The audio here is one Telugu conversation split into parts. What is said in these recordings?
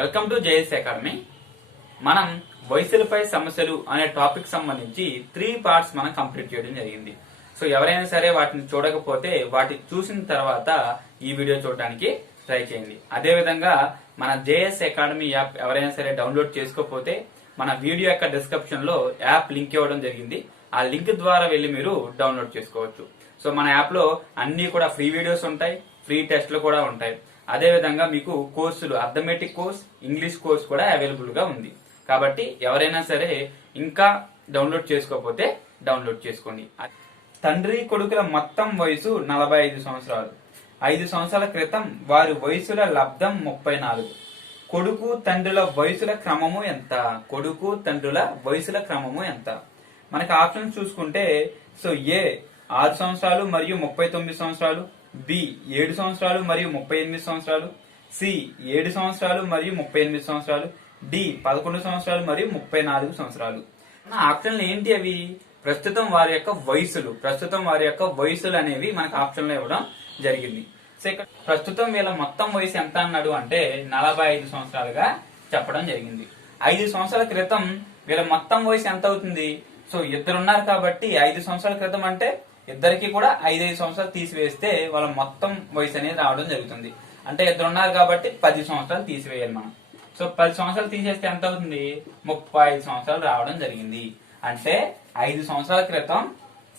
Welcome to JS academy. మనం వయసులపై సమస్యలు అనే టాపిక్ సంబంధించి 3 పార్ట్స్ మనం కంప్లీట్ చేయడం జరిగింది. సో ఎవరైనా సరే వాటిని చూడకపోతే వాటి చూసిన తర్వాత ఈ వీడియో చూడడానికి ట్రై చేయండి. అదే విధంగా మన జేఎస్ అకాడమీ యాప్ ఎవరైనా సరే డౌన్లోడ్ చేసుకోకపోతే మన వీడియో యొక్క డిస్క్రిప్షన్ లో యాప్ లింక్ ఇవ్వడం జరిగింది. ఆ లింక్ ద్వారా వెళ్ళి మీరు డౌన్లోడ్ చేసుకోవచ్చు. సో మన యాప్ లో అన్ని కూడా ఫ్రీ వీడియోస్ ఉంటాయి, ఫ్రీ టెస్ట్లు కూడా ఉంటాయి. అదే విధంగా మీకు కోర్సులు, అర్థమెటిక్ కోర్స్, ఇంగ్లీష్ కోర్స్ కూడా అవైలబుల్ గా ఉంది. కాబట్టి ఎవరైనా సరే ఇంకా డౌన్లోడ్ చేసుకోకపోతే డౌన్లోడ్ చేసుకోండి. తండ్రి కొడుకుల మొత్తం వయసు 45 సంవత్సరాలు. 5 సంవత్సరాల క్రితం వారి వయసుల లబ్ధం 34. కొడుకు తండ్రుల వయసుల క్రమము ఎంత? కొడుకు తండ్రుల వయసుల క్రమము ఎంత? మనకి ఆప్షన్ చూసుకుంటే సో ఏ 6 సంవత్సరాలు మరియు 39 సంవత్సరాలు, బి 7 సంవత్సరాలు మరియు 38 సంవత్సరాలు, సి 7 సంవత్సరాలు మరియు 38 సంవత్సరాలు, డి 11 సంవత్సరాలు మరియు 34 సంవత్సరాలు. ఆప్షన్లు ఏంటి అవి? ప్రస్తుతం వారి యొక్క వయసులు అనేవి మనకు ఆప్షన్లో ఇవ్వడం జరిగింది. సో ఇక్కడ ప్రస్తుతం వీళ్ళ మొత్తం వయసు ఎంత అన్నాడు అంటే 45 సంవత్సరాలుగా చెప్పడం జరిగింది. 5 సంవత్సరాల క్రితం వీళ్ళ మొత్తం వయసు ఎంత అవుతుంది? సో ఇద్దరున్నారు కాబట్టి 5 సంవత్సరాల క్రితం అంటే ఇద్దరికి కూడా 5 సంవత్సరాలు తీసివేస్తే వాళ్ళ మొత్తం వయసు అనేది రావడం జరుగుతుంది. అంటే ఇద్దరున్నారు కాబట్టి 10 సంవత్సరాలు తీసివేయాలి మనం. సో 10 సంవత్సరాలు తీసేస్తే ఎంత అవుతుంది? 35 సంవత్సరాలు రావడం జరిగింది. అంటే 5 సంవత్సరాల క్రితం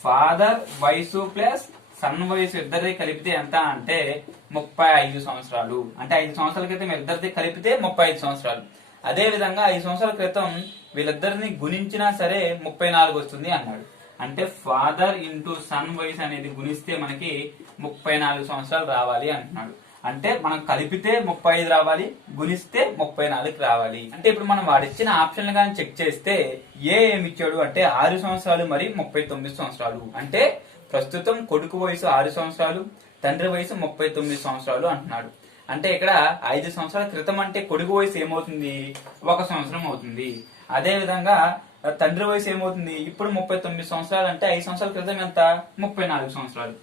ఫాదర్ వయసు ప్లస్ సన్ వయసు ఇద్దరిది కలిపితే ఎంత అంటే 35 సంవత్సరాలు. అంటే 5 సంవత్సరాల క్రితం ఇద్దరిది కలిపితే 35 సంవత్సరాలు. అదే విధంగా 5 సంవత్సరాల క్రితం వీళ్ళిద్దరిని గుణించినా సరే 34 వస్తుంది అన్నాడు. అంటే ఫాదర్ ఇంటూ సన్ వయసు అనేది గుణిస్తే మనకి 34 సంవత్సరాలు రావాలి అంటున్నాడు. అంటే మనం కలిపితే 35 రావాలి, గుణిస్తే 34 రావాలి. అంటే ఇప్పుడు మనం వాడిచ్చిన ఆప్షన్లు కానీ చెక్ చేస్తే ఏ ఏమి ఇచ్చాడు అంటే 6 సంవత్సరాలు మరియు 39 సంవత్సరాలు. అంటే ప్రస్తుతం కొడుకు వయసు 6 సంవత్సరాలు, తండ్రి వయసు 39 సంవత్సరాలు అంటున్నాడు. అంటే ఇక్కడ 5 సంవత్సరాల క్రితం అంటే కొడుకు వయసు ఏమవుతుంది? 1 సంవత్సరం అవుతుంది. అదే విధంగా తండ్రి వయసు ఏమవుతుంది? ఇప్పుడు 39 సంవత్సరాలు అంటే 5 సంవత్సరాల క్రితం ఎంత? 34 సంవత్సరాలు.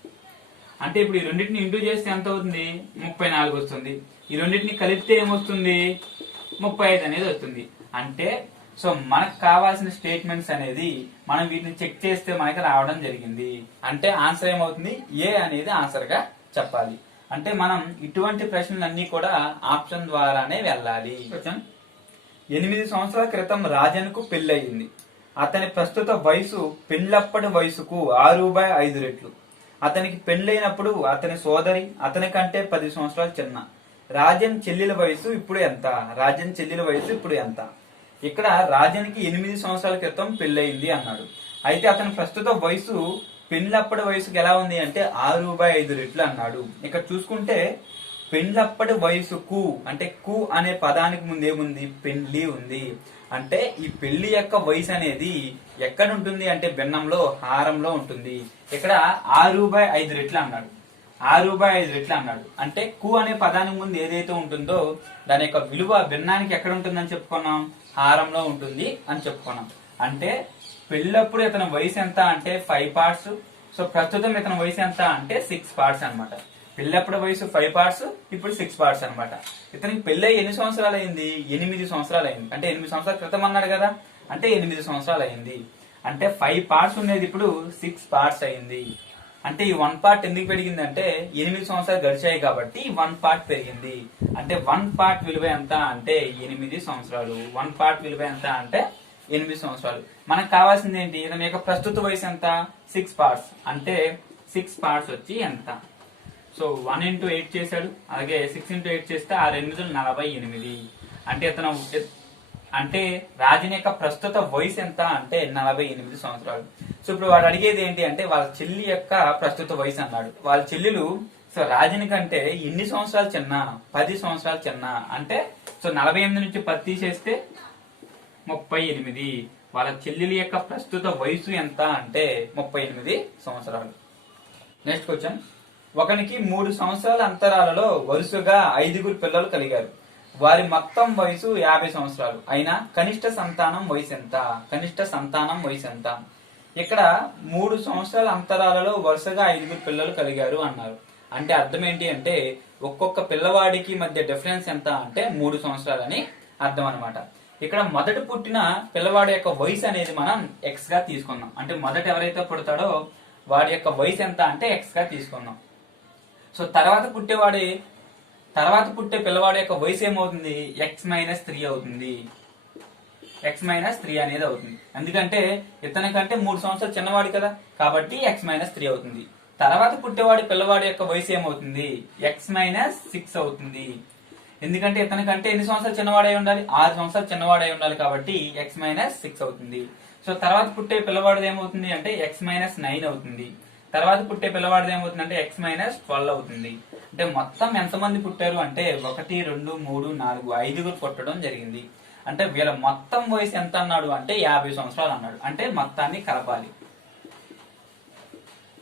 అంటే ఇప్పుడు ఈ రెండింటిని ఇంటూ చేస్తే ఎంత అవుతుంది? 34 వస్తుంది. ఈ రెండింటిని కలిపితే ఏమొస్తుంది? 35 అనేది వస్తుంది. అంటే సో మనకు కావాల్సిన స్టేట్మెంట్స్ అనేది మనం వీటిని చెక్ చేస్తే మనకి రావడం జరిగింది. అంటే ఆన్సర్ ఏమవుతుంది? ఏ అనేది ఆన్సర్ గా చెప్పాలి. అంటే మనం ఇటువంటి ప్రశ్నలన్నీ కూడా ఆప్షన్ ద్వారానే వెళ్ళాలి. 8 సంవత్సరాల క్రితం రాజన్ కు పెళ్లయింది. అతని ప్రస్తుత వయసు పెళ్లప్పటి వయసుకు 6/5 రెట్లు. అతనికి పెళ్లైనప్పుడు అతని సోదరి అతని కంటే 10 సంవత్సరాలు చిన్న. రాజన్ చెల్లెల వయసు ఇప్పుడు ఎంత? ఇక్కడ రాజన్కి 8 సంవత్సరాల క్రితం పెళ్లయింది అన్నాడు. అయితే అతని ప్రస్తుత వయసు పెళ్లప్పటి వయసుకి ఎలా ఉంది అంటే 6/5 రెట్లు అన్నాడు. ఇక్కడ చూసుకుంటే పెళ్లప్పటి వయసుకు అంటే కు అనే పదానికి ముందేముంది? పెళ్లి ఉంది. అంటే ఈ పెళ్లి యొక్క వయసు అనేది ఎక్కడ ఉంటుంది అంటే భిన్నంలో, హారంలో ఉంటుంది. ఇక్కడ 6/5 రెట్లు అన్నాడు. 6/5 రెట్లు అన్నాడు. అంటే కు అనే పదానికి ముందు ఏదైతే ఉంటుందో దాని యొక్క విలువ భిన్నానికి ఎక్కడ ఉంటుందని చెప్పుకున్నాం? హారంలో ఉంటుంది అని చెప్పుకున్నాం. అంటే పెళ్ళప్పుడు ఇతని వయసు ఎంత అంటే 5 పార్ట్స్. సో ప్రస్తుతం ఇతని వయసు ఎంత అంటే 6 పార్ట్స్ అనమాట. పెళ్ళప్పుడు వయసు 5 పార్ట్స్, ఇప్పుడు 6 పార్ట్స్ అనమాట. ఇతనికి పెళ్ళై ఎన్ని సంవత్సరాలు అయింది? 8 సంవత్సరాలు అయింది. అంటే 8 సంవత్సరాల క్రితం అన్నాడు కదా, అంటే 8 సంవత్సరాలు అయింది. అంటే 5 పార్ట్స్ ఉండేది ఇప్పుడు 6 పార్ట్స్ అయింది. అంటే ఈ 1 పార్ట్ ఎందుకు పెరిగింది అంటే 8 సంవత్సరాలు గడిచాయి కాబట్టి 1 పార్ట్ పెరిగింది. అంటే 1 పార్ట్ విలువ ఎంత అంటే 8 సంవత్సరాలు. 1 పార్ట్ విలువ ఎంత అంటే 8 సంవత్సరాలు. మనకు కావాల్సింది ఏంటి? ఇతని యొక్క ప్రస్తుత వయసు ఎంత? 6 పార్ట్స్. అంటే 6 పార్ట్స్ వచ్చి ఎంత? సో 1 into 8 చేశాడు. అలాగే 6 into 8 చేస్తే 6 48. అంటే రాజన్ యొక్క ప్రస్తుత వయసు ఎంత అంటే 48 సంవత్సరాలు. సో ఇప్పుడు వాడు అడిగేది ఏంటి అంటే వాళ్ళ చెల్లి యొక్క ప్రస్తుత వయసు అన్నాడు. వాళ్ళ చెల్లెలు సో రాజన్ కంటే ఎన్ని సంవత్సరాలు చిన్న? 10 సంవత్సరాలు చిన్న. అంటే సో 48 నుంచి 10 తీసేస్తే 38. వాళ్ళ చెల్లెలి యొక్క ప్రస్తుత వయసు ఎంత అంటే 38 సంవత్సరాలు. Next question. ఒకనికి 3 సంవత్సరాల అంతరాలలో వరుసగా 5 పిల్లలు కలిగారు. వారి మొత్తం వయసు 50 సంవత్సరాలు. అయినా కనిష్ట సంతానం వయసు ఎంత? ఇక్కడ 3 సంవత్సరాల అంతరాలలో వరుసగా 5 పిల్లలు కలిగారు అన్నారు. అంటే అర్థం ఏంటి అంటే ఒక్కొక్క పిల్లవాడికి మధ్య డిఫరెన్స్ ఎంత అంటే 3 సంవత్సరాలని అర్థం అనమాట. ఇక్కడ మొదట పుట్టిన పిల్లవాడి యొక్క వయసు అనేది మనం ఎక్స్ గా తీసుకున్నాం. అంటే మొదట ఎవరైతే పుడతాడో వాడి యొక్క వయసు ఎంత అంటే ఎక్స్ గా తీసుకున్నాం. సో తర్వాత పుట్టే పిల్లవాడి యొక్క వయసు ఏమవుతుంది, x-3 అవుతుంది. x-3 అనేది అవుతుంది. ఎందుకంటే ఇతని కంటే 3 సంవత్సరాలు చిన్నవాడు కదా, కాబట్టి x-3 అవుతుంది. తర్వాత పుట్టేవాడి పిల్లవాడి యొక్క వయసు ఏమవుతుంది, x-6 అవుతుంది. ఎందుకంటే ఇతని కంటే ఎన్ని సంవత్సరాలు చిన్నవాడై ఉండాలి, 6 సంవత్సరాలు చిన్నవాడై ఉండాలి, కాబట్టి x-6 అవుతుంది. సో తర్వాత పుట్టే పిల్లవాడిది ఏమవుతుంది అంటే x-9 అవుతుంది. తర్వాత పుట్టే పిల్లవాడిది ఏమవుతుంది అంటే x-12 అవుతుంది. అంటే మొత్తం ఎంతమంది పుట్టారు అంటే 1, 2, 3, 4, 5 పుట్టడం జరిగింది. అంటే వీళ్ళ మొత్తం వయసు ఎంత అన్నాడు అంటే 50 సంవత్సరాలు అన్నాడు. అంటే మొత్తాన్ని కలపాలి.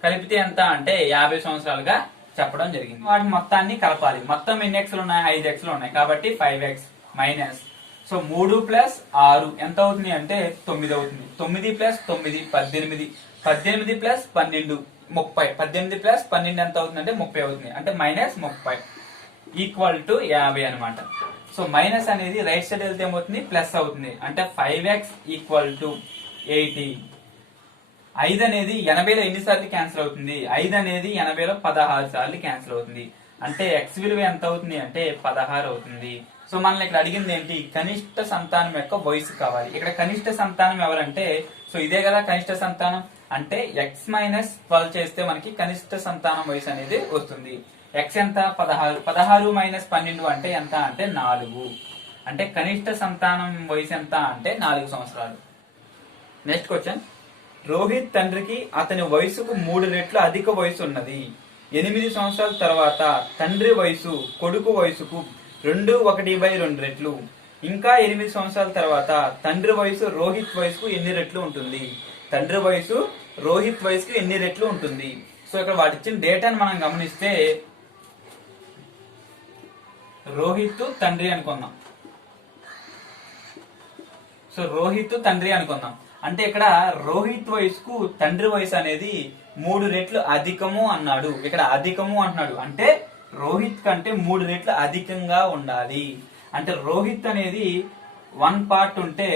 కలిపితే ఎంత అంటే 50 సంవత్సరాలుగా చెప్పడం జరిగింది. వాటి మొత్తాన్ని కలపాలి. మొత్తం ఎన్ని ఎక్స్లు ఉన్నాయి, 5 ఎక్స్లు ఉన్నాయి, కాబట్టి 5x మైనస్. సో 3 ప్లస్ 6 ఎంత అవుతుంది అంటే 9 అవుతుంది. 9 ప్లస్ 9 18. 18 ప్లస్ 12 30. 18 ప్లస్ 12 ఎంత అవుతుంది అంటే 30 అవుతుంది. అంటే మైనస్ 30 ఈక్వల్ టు 50 అనమాట. సో మైనస్ అనేది రైట్ సైడ్ వెళ్తే ఏమవుతుంది, ప్లస్ అవుతుంది. అంటే 5x ఈక్వల్ టు 80. 5 అనేది 80లో ఎన్నిసార్లు క్యాన్సిల్ అవుతుంది, 5 అనేది 80లో 16 సార్లు క్యాన్సిల్ అవుతుంది. అంటే x విలువ ఎంత అవుతుంది అంటే 16 అవుతుంది. సో మనల్ని ఇక్కడ అడిగింది ఏంటి, కనిష్ట సంతానం యొక్క వయసు కావాలి. ఇక్కడ కనిష్ట సంతానం ఎవరంటే, సో ఇదే కదా కనిష్ట సంతానం. అంటే x-12 చేస్తే మనకి కనిష్ట సంతానం వయసు అనేది వస్తుంది. x ఎంత 16. 16 మైనస్ 12 అంటే ఎంత అంటే 4. అంటే కనిష్ట సంతానం వయసు ఎంత అంటే 4 సంవత్సరాలు. నెక్స్ట్ క్వశ్చన్, రోహిత్ తండ్రికి అతని వయసుకు 3 రెట్లు అధిక వయసు ఉన్నది. 8 సంవత్సరాల తర్వాత తండ్రి వయసు కొడుకు వయసుకు 2/1/2 రెట్లు. ఇంకా 8 సంవత్సరాల తర్వాత తండ్రి వయసు రోహిత్ వయసుకు ఎన్ని రెట్లు ఉంటుంది? తండ్రి వయసు రోహిత్ వయసుకు ఎన్ని రెట్లు ఉంటుంది? సో ఇక్కడ వాటి ఇచ్చిన డేటాను మనం గమనిస్తే రోహిత్ తండ్రి అనుకుందాం. సో రోహిత్ తండ్రి అనుకుందాం. అంటే ఇక్కడ రోహిత్ వయసుకు తండ్రి వయసు అనేది 3 రెట్లు అధికము అన్నాడు. ఇక్కడ అధికము అంటున్నాడు అంటే రోహిత్ కంటే 3 రెట్లు అధికంగా ఉండాలి. అంటే రోహిత్ అనేది 1 పార్ట్ ఉంటే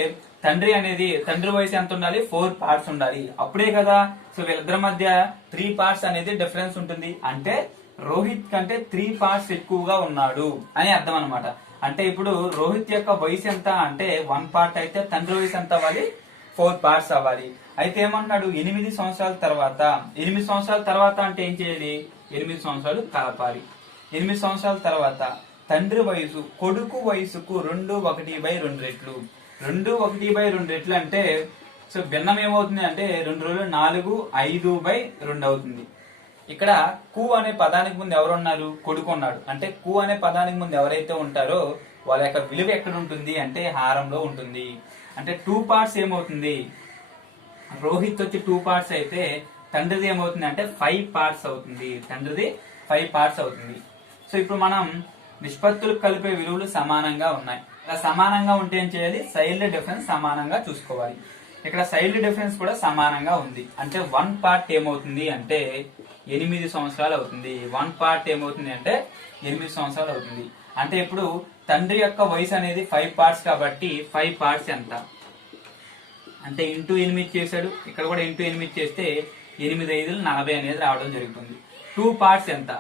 తండ్రి వయసు ఎంత ఉండాలి, 4 పార్ట్స్ ఉండాలి. అప్పుడే కదా సో వీళ్ళిద్దరి మధ్య 3 పార్ట్స్ అనేది డిఫరెన్స్ ఉంటుంది. అంటే రోహిత్ కంటే 3 పార్ట్స్ ఎక్కువగా ఉన్నాడు అని అర్థం అనమాట. అంటే ఇప్పుడు రోహిత్ యొక్క వయసు ఎంత అంటే 1 పార్ట్ అయితే తండ్రి వయసు ఎంత అవ్వాలి, 4 పార్ట్స్ అవ్వాలి. అయితే ఏమంటున్నాడు 8 సంవత్సరాల తర్వాత. 8 సంవత్సరాల తర్వాత అంటే ఏం చేయాలి, 8 సంవత్సరాలు కలపాలి. 8 సంవత్సరాల తర్వాత తండ్రి వయసు కొడుకు వయసుకు 2/1/2 రెట్లు. 2/1/2 రెట్లు అంటే సో భిన్నం ఏమవుతుంది అంటే 2 రోజులు 4 5/2 అవుతుంది. ఇక్కడ కు అనే పదానికి ముందు ఎవరు ఉన్నారు, కొడుకు ఉన్నాడు. అంటే కు అనే పదానికి ముందు ఎవరైతే ఉంటారో వాళ్ళ యొక్క విలువ ఎక్కడ ఉంటుంది అంటే హారంలో ఉంటుంది. అంటే 2 పార్ట్స్ ఏమవుతుంది, రోహిత్ వచ్చి 2 పార్ట్స్ అయితే తండ్రిది ఏమవుతుంది అంటే 5 పార్ట్స్ అవుతుంది. తండ్రిది 5 పార్ట్స్ అవుతుంది. సో ఇప్పుడు మనం నిష్పత్తులు కలిపే విలువలు సమానంగా ఉన్నాయి. ఇలా సమానంగా ఉంటే ఏం చేయాలి, సైల్డ్ డిఫరెన్స్ సమానంగా చూసుకోవాలి. ఇక్కడ సైల్డ్ డిఫరెన్స్ కూడా సమానంగా ఉంది. అంటే 1 పార్ట్ ఏమవుతుంది అంటే 8 సంవత్సరాలు అవుతుంది. 1 పార్ట్ ఏమవుతుంది అంటే 8 సంవత్సరాలు అవుతుంది. అంటే ఇప్పుడు తండ్రి యొక్క వయసు అనేది 5 పార్ట్స్ కాబట్టి 5 పార్ట్స్ ఎంత అంటే ఇంటూ 8 చేశాడు. ఇక్కడ కూడా ఇంటూ 8 చేస్తే 8 5 40 అనేది రావడం జరుగుతుంది. 2 పార్ట్స్ ఎంత,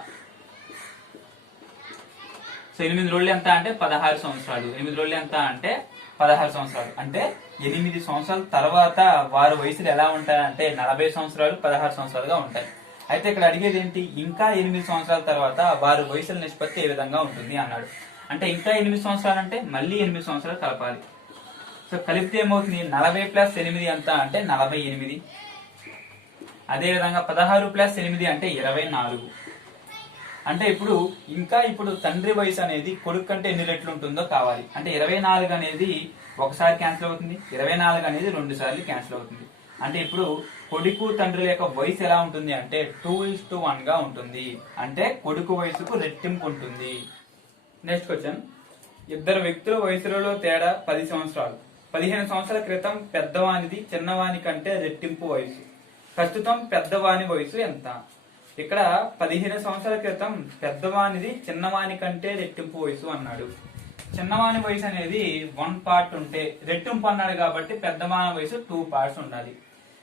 సో 8 రోజులు ఎంత అంటే 16 సంవత్సరాలు. 8 రోజులు ఎంత అంటే 16 సంవత్సరాలు. అంటే 8 సంవత్సరాల తర్వాత వారి వయసులు ఎలా ఉంటాయంటే 40 సంవత్సరాలు 16 సంవత్సరాలుగా ఉంటాయి. అయితే ఇక్కడ అడిగేది ఏంటి, ఇంకా 8 సంవత్సరాల తర్వాత వారి వయసుల నిష్పత్తి ఏ విధంగా ఉంటుంది అన్నాడు. అంటే ఇంకా 8 సంవత్సరాలు అంటే మళ్ళీ 8 సంవత్సరాలు కలపాలి. సో కలిపితే ఏమవుతుంది 40 ప్లస్ 8 ఎంత అంటే 48. అదే విధంగా 16 ప్లస్ 8 అంటే 24. అంటే ఇప్పుడు తండ్రి వయసు అనేది కొడుకు కంటే ఎన్ని రెట్లు ఉంటుందో కావాలి. అంటే 24 అనేది ఒకసారి క్యాన్సిల్ అవుతుంది, 24 అనేది 2 సార్లు క్యాన్సిల్ అవుతుంది. అంటే ఇప్పుడు కొడుకు తండ్రుల యొక్క వయసు ఎలా ఉంటుంది అంటే 2:1 గా ఉంటుంది. అంటే కొడుకు వయసుకు రెట్టింపు ఉంటుంది. నెక్స్ట్ క్వశ్చన్, ఇద్దరు వ్యక్తుల వయసులలో తేడా 10 సంవత్సరాలు. 15 సంవత్సరాల క్రితం పెద్దవానిది చిన్నవాని కంటే రెట్టింపు వయసు. ప్రస్తుతం పెద్దవాని వయసు ఎంత? ఇక్కడ 15 సంవత్సరాల క్రితం పెద్దవానిది చిన్నవాని కంటే రెట్టింపు వయసు అన్నాడు. చిన్నవాని వయసు అనేది 1 పార్ట్ ఉంటే రెట్టింపు అన్నాడు కాబట్టి పెద్దవాని వయసు 2 పార్ట్స్ ఉండాలి.